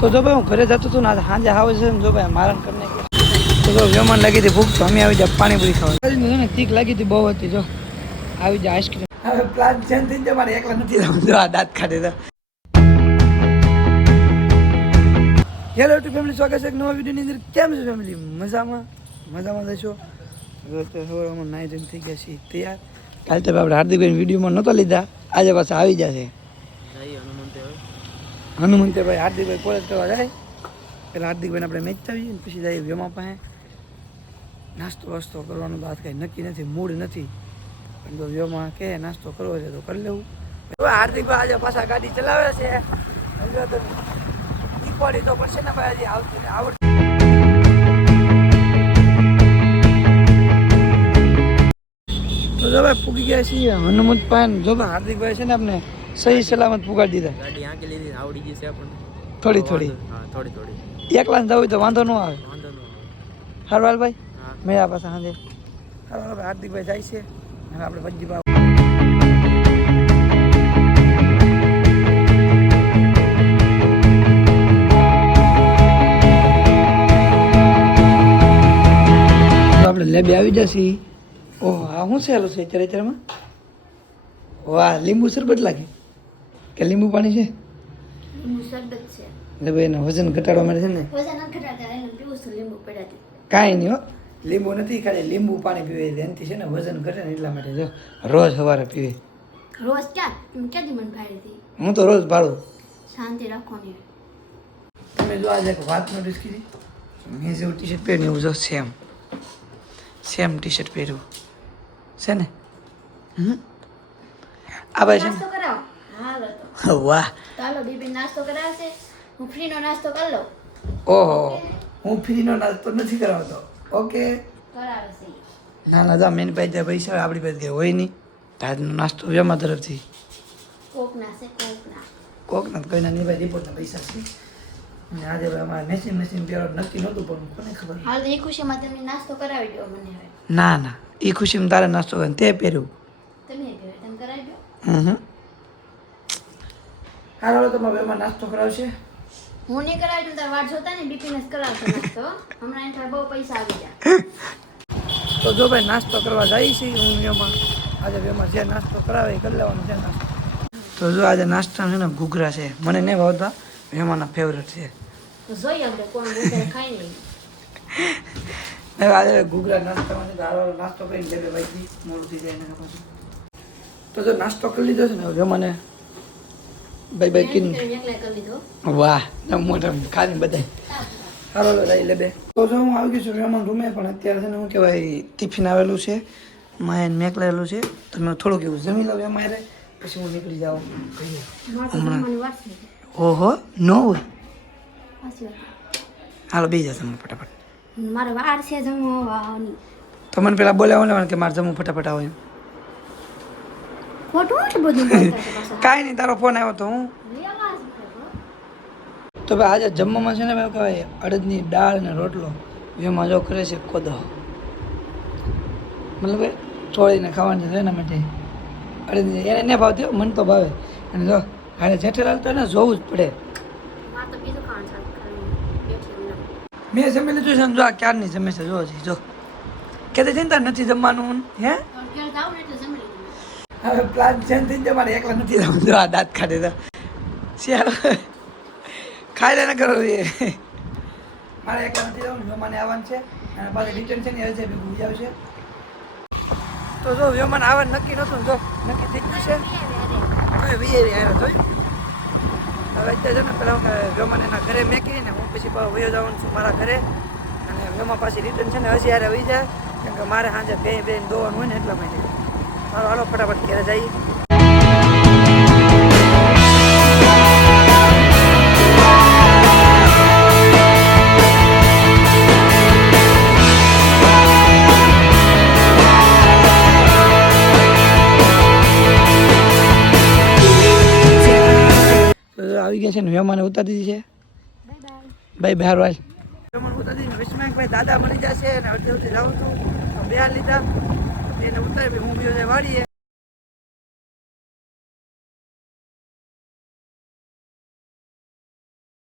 તો જો ભાઈ હું ઘરે જતો હતો ને સાંજે આવે છે ને જો ભાઈ મારણ કરીને તો જો મહેમાન લાગી હતી ભૂખ તો અમે આવી જાય પાણીપુરી ખાવા તીક લાગી હતી બહુ હતી જો આવી જાય આઈસ્ક્રીમ હવે પ્લાન ચેન્જ થઈ જાય મારે એકલા નથી જવું જો આ દાંત ખાધે તો હેલો ટુ ફેમિલી સ્વાગત છે એક નવા વિડીયોની અંદર કેમ છે ફેમિલી મજામાં જશો હવે નાઈ ધોઈને થઈ ગયા છીએ તૈયાર કાલે તો આપણે હાર્દિકભાઈ વિડીયોમાં નહોતો લીધા આજે પાછા આવી જશે હનુમંતભાઈ હાર્દિકભાઈ કોલેજ કરવા જાય પેલા હાર્દિકભાઈને આપણે મેચ આવીએ ને પછી જઈએ વેમા પાસે નાસ્તો વાસ્તો કરવાનો તો આજ કાંઈ નક્કી નથી મૂડ નથી પણ જો વેમાં કે નાસ્તો કરવો છે તો કરી લેવું હવે હાર્દિકભાઈ આજે પાછા ગાડી ચલાવે છે શીખવાડી તો પડશે ને ભાઈ હજી આવતી આવડતું તો જો ભાઈ પૂગી ગયા છીએ હનુમંત પાન જો ભાઈ હાર્દિકભાઈ છે ને આપણે સહી સલામત પુગાડી દીધા ગાડી આંકી લીધી આવડી ગઈ છે આપણને થોડી એકલા જવું હોય તો વાંધો ન આવે હરવાલભાઈ મેળા પાસે સાંજે હરવાલભાઈ હાર્દિકભાઈ જાય છે અને આપણે પછી આપણે લેબે આવી જશે ઓહ આ શું છે હેલો છે અત્યારમાં વાહ લીંબુ શરબત લાગે કે લીંબુ પાણી છે લીંબુ શરબત છે એટલે ભાઈ એના વજન ઘટાડવા માટે છે ને વજન ઘટાડતા એને પીવું છું લીંબુ પડાતી કાંઈ નહીં હો લીંબુ નથી ખાલી લીંબુ પાણી પીવે એનાથી છે ને વજન ઘટે ને એટલા માટે જો રોજ સવારે પીવે રોજ ક્યાંથી મન ભાડી હતી હું તો રોજ ભાડું શાંતિ રાખવાની તમે જો આજે એક વાત નોટિસ કરી મેં જેવું ટી શર્ટ પહેર્યું એવું જો સેમ ટી શર્ટ પહેર્યું છે ને આ ભાઈ છે નાસ્તો કરાવો હાલો ને તો વાહ ચાલો બીબી નાસ્તો કરાવશે હું ફ્રીનો નાસ્તો કરી લઉં ઓહો હું ફ્રીનો નાસ્તો નથી કરાવતો ઓકે કરાવે છે ના જા મેન પાસે પૈસા આપણી પાસે કંઈ હોય નહીં આજનો નાસ્તો વેમા તરફથી કોકના કોકના કોઈના નહીં ભાઈ રિપોર્ટના પૈસા છે અને આજે ભાઈ અમારે મેચિંગ પહેરવા નક્કી નહોતું પણ કોને ખબર હાલ એ ખુશીમાં તમે નાસ્તો કરાવી દો મને હવે ના એ ખુશીમાં તારે નાસ્તો કરે તે પહેર્યું તમે કરાવી દો હાલો તમારે એમાં નાસ્તો કરાવશે હું નહીં કરાવી દઉં તાર વાટ જોતા ને બીપીને કરાવશે નાસ્તો હમણાં એના બહુ પૈસા આવી ગયા તો જો ભાઈ નાસ્તો કરવા જાય છે હું એમાં આજે એમાં જે નાસ્તો કરાવે એ કરી લેવાનો છે નાસ્તો તો જો આજે નાસ્તા છે ને ઘૂઘરા છે મને નહીં ભાવતા મહેમાનના ફેવરેટ છે તો જોઈએ આપણે કોણ વધારે ખાઈ નહીં હવે આજે ઘૂઘરા નાસ્તામાં છે હારો નાસ્તો કરીને લેબે ભાઈ મોડું થઈ જાય એના પછી તો જો નાસ્તો કરી લીધો છે ને હવે મને ભાઈ કીને વાહ મોટા ખાલી બધા સારો લઈ લેબે તો જો હું આવી ગયું છું મહેમાન રૂમે પણ અત્યારે છે ને શું કહેવાય ટિફિન આવેલું છે માયન મેકલેલું છે તમે થોડુંક એવું જમી લો એમાં પછી હું નીકળી જાઉં હમણાં ઓહો નો હોય હાલો બેસી જશે ફટાફટ મારે વાર છે જમવાની તો મને પેલા બોલાવો ને કે મારે જમવું ફટાફટ આવો એમ ખોટું છે બધું કાંઈ નહીં તારો ફોન આવ્યો તો હું તો ભાઈ આજે જમવામાં છે ને ભાઈ કહેવાય અડદની દાળ ને રોટલો એમાં જો કરે છે કોદો મતલબ ચોળીને ખાવાની છે એના માટે અડદની એને નહીં ભાવતી મને તો ભાવે અને જો હારે જેઠેલાલ તો એને જોવું જ પડે મેં જમી લીધું છે ને જો આ ક્યારની જમે છે જો જો કહેતી ચિંતા નથી જમવાનું હે હવે પ્લાન ચેન્જ થઈ જાય મારે એકલા નથી જવું જો આ દાંત ખાધે તો શિયાળ ખાઈ લે ને કરો મારે એકલા નથી જવું મહેમાને આવવાનું છે અને પાછું રિટર્ન છે ને હશે ભૂલી આવશે તો જો મહેમાન આવવાનું નક્કી નહોતું જો નક્કી થઈ ગયું છે હવે વિયેરી આવ્યો જોયું હવે અત્યારે છે ને પેલા મહેમાન એના ઘરે મેકીને હું પછી વયો જવાનું છું મારા ઘરે અને મહેમાન પાછી રિટર્ન છે ને હજી યારે વહી જાય કેમ કે મારે સાંજે બે દોવાનું હોય ને એટલા માટે મારો હાલો ફટાફટ ઘરે જઈએ આવી ગયા છે ને મહેમાને ઉતારી દીધી છે બાય બહાર વાલ મહેમાન ઉતારી દીધી વિસ્માયક ભાઈ દાદા મળી જશે અને અડધે જાઉં છું બહાર લીધા એને ઉતારી હું બીજો વાળીએ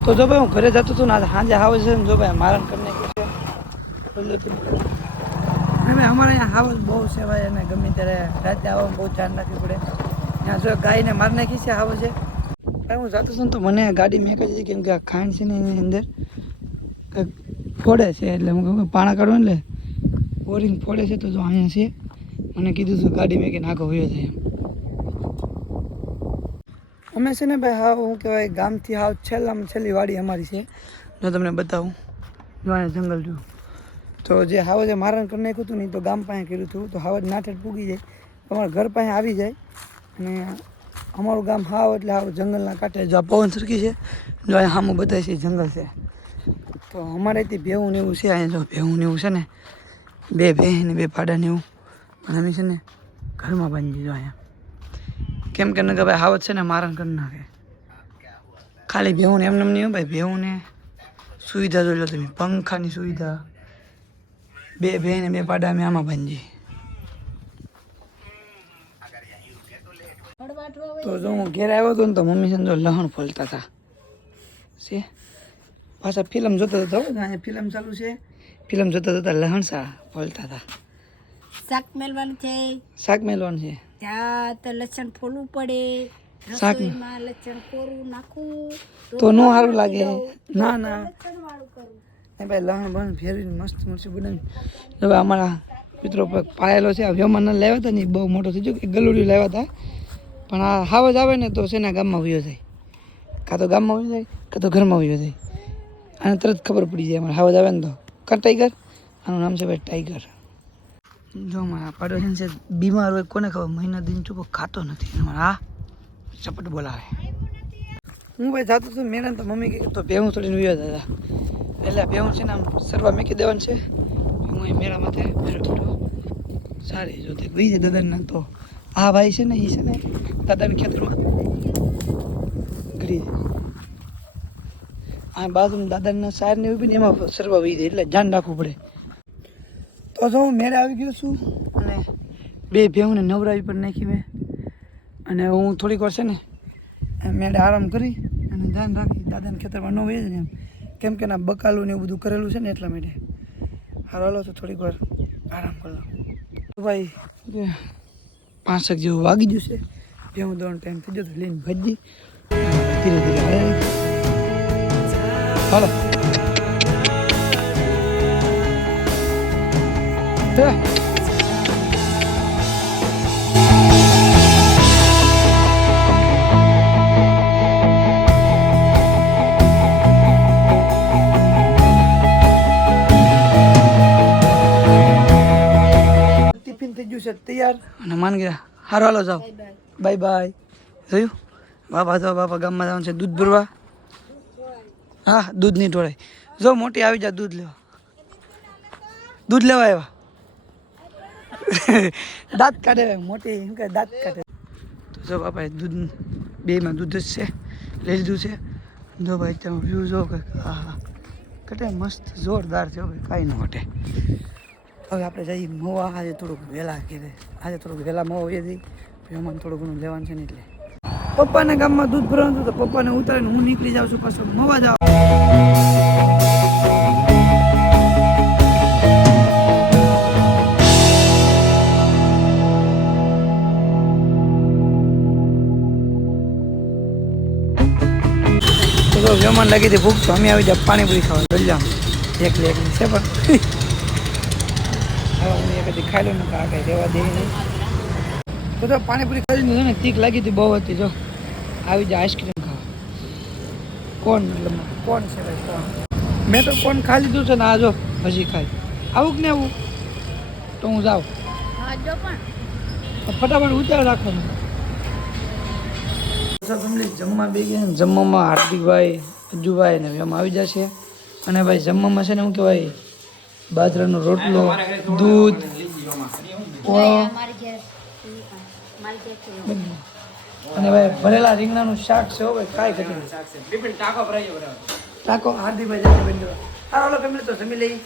તો જો ભાઈ હું ઘરે જતો હતો ને આજે સાંજે હાવજ છે ને જો ભાઈ મારણ કરી નાખ્યું છે અને ભાઈ અમારે અહીંયા હાવજ બહુ છે ભાઈ અને ગમે ત્યારે રાતે આવવામાં બહુ ધ્યાન રાખવી પડે ત્યાં જો ગાયને મારી નાખી છે હાવજે ભાઈ હું જતો છું ને તો મને ગાડી મેં કહી દીધી કેમ કે આ ખાંડ છે ને એની અંદર કંઈક ફોડે છે એટલે હું કહું પાણા કાઢવું એટલે બોરિંગ ફોડે છે તો જો અહીંયા છે મને કીધું હતું ગાડી મેં કે નાખો વયો જાય એમ અમે છે ને ભાઈ હાવ શું કહેવાય ગામથી હાવ છેલ્લામાં છેલ્લી વાડી અમારી છે જો તમને બતાવું જો અહીંયા જંગલ જોયું તો જે હાવ જે મારણ કરી નાખ્યું હતું ને તો ગામ પાસે કર્યું હતું તો હાવ જ નાઠેડ પૂગી જાય તમારા ઘર પાસે આવી જાય અને અમારું ગામ હાવ એટલે હાવ જંગલના કાંઠે જો આ પવન સરખી છે જો અહીંયા સામું બતાવે છે જંગલ છે તો અમારે ત્યાં ભેવું ને એવું છે અહીંયા જો ભેવું ને એવું છે ને 2 ભેં ને 2 પાડા ને એવું પણ અમે છે ને ઘરમાં બાંધી દીધો અહીંયા કેમ કે નકર ભાઈ હાવત છે ને મારણ કરી નાખે ખાલી ભેવું ને એમને નહીં હોય ભાઈ ભેવું ને સુવિધા જોઈ લો તમે પંખાની સુવિધા 2 ભેં ને 2 પાડા અમે આમાં બાંધીએ તો જો હું ઘેર આવ્યો હતો ને તો મમ્મી છે ને જો લહણ ફોલતા હતા છે પાછા ફિલ્મ જોતા હતા અહીંયા ફિલ્મ ચાલુ છે ફિલ્મ જોતા જોતા લહણ સા ફોલતા હતા શાક મેલવાનું છે શાક મેલવાનું છે ત્યાં તો લસણ ફોલવું પડે શાક રસોઈમાં લસણ કોરું નાખવું તો નો સારું લાગે ના ના લસણ વાળું કરવું એ ભાઈ લહણ બહણ ફેરવીને મસ્ત મરચું બનાવી હવે અમારા મિત્રો પાયેલો છે આ વ્યવમાન લાવ્યા હતા ને બહુ મોટો થઈ ગયો કે ગલુડિયું લાવ્યા હતા પણ આ હાવજ આવે ને તો શેના ગામમાં વયો જાય કાં તો ગામમાં વયો જાય કાં તો ઘરમાં વયો જાય આને તરત ખબર પડી જાય અમારે હાવજ આવે ને તો કા ટાઈગર આનું નામ છે ભાઈ ટાઈગર જો મારા પાડોશી છે બીમાર હોય કોને ખબર મહિના દિન ચૂકો ખાતો નથી અમારે આ ચપટ બોલાવે હું ભાઈ જાતો છું મેળા તો મમ્મી કહે તો ભેહું થોડીને વયો હતા એટલે ભેહું છે ને આમ સરવા મેકી દેવાનું છે હું અહીં મેળા માથે બેઠો સારી જો તે ગઈ છે દાદાના તો આ ભાઈ છે ને એ છે ને દાદાના ખેતરમાં ઘડી આ બાજુ દાદાના સાર ને ઉભી ને એમાં સરવા વહી જાય એટલે ધ્યાન રાખવું પડે તો જો હું મેળે આવી ગયો છું અને 2 ભેહુંને નવરાવી પર નાખી મેં અને હું થોડીક વાર છે ને મેળે આરામ કરી અને ધ્યાન રાખી દાદાના ખેતરમાં ન વહી જાય એમ કેમ કે ના બકાલું ને એવું બધું કરેલું છે ને એટલા માટે હાલો તો થોડીક વાર આરામ કરી લો તો ભાઈ 5 જેવું વાગી ગયું છે ભેહું દોડનો ટાઈમ થઈ ગયો તો લઈને ભજી ધીરે ધીરે હાલો ટિફિન થઈ ગયું છે તૈયાર અને માન ગયા હારો હાલો જાઓ બાય બાય જોયું બાપા તો બાપા ગામમાં જવાનું છે દૂધ ભરવા હા દૂધ નહીં ઢોળાય જો મોટી આવી જા દૂધ લેવા આવ્યા દાંત કાઢે મોટી એમ કે દાંત કાઢે તો જો બાપા દૂધ 2માં દૂધ જ છે લઈ લીધું છે જો ભાઈ તમે વ્યૂ જો કે હા હા કટે મસ્ત જોરદાર છે ભાઈ કાંઈ ન ઘટે હવે આપણે જઈએ મોવા આજે થોડુંક વહેલા ઘેરે આજે થોડુંક વહેલા મોવા એ જઈ અમારે થોડું ઘણું લેવાનું છે ને એટલે પપ્પાના ગામમાં દૂધ ભરવાનું હતું તો પપ્પાને ઉતારીને હું નીકળી જાઉં છું પાછો મોવા જાઉં તો વ્યવમાન લાગી હતી ભૂખ છો અમે આવી જાય પાણીપુરી ખાવા જલ્દી એકલી છે પણ હવે હું એક ખાઈ લઉં ને આ કંઈ રહેવા દે નહીં તો પાણીપુરી ખાઈ ને તીખ લાગી હતી બહુ હતી જો આવી જાય આઈસ્ક્રીમ ખાવા કોણ મતલબ કોણ છે ભાઈ કોણ મેં તો કોણ ખાઈ લીધું છે ને આ જો હજી ખાઈ આવું કે ને આવું તો હું જાઉં ફટાફટ ઉતાર રાખવાનું ફેમિલી જમવા બે ગયા ને જમવામાં હાર્દિકભાઈ અજુભાઈ ને એમ આવી જશે અને ભાઈ જમવામાં છે ને શું કહેવાય બાજરાનો રોટલો દૂધ અને ભાઈ ભરેલા રીંગણાનું શાક છે હો ભાઈ કાંઈ ઘટી ટાંકો હાર્દિકભાઈ જશે હાલો ફેમિલી તો જમી લઈ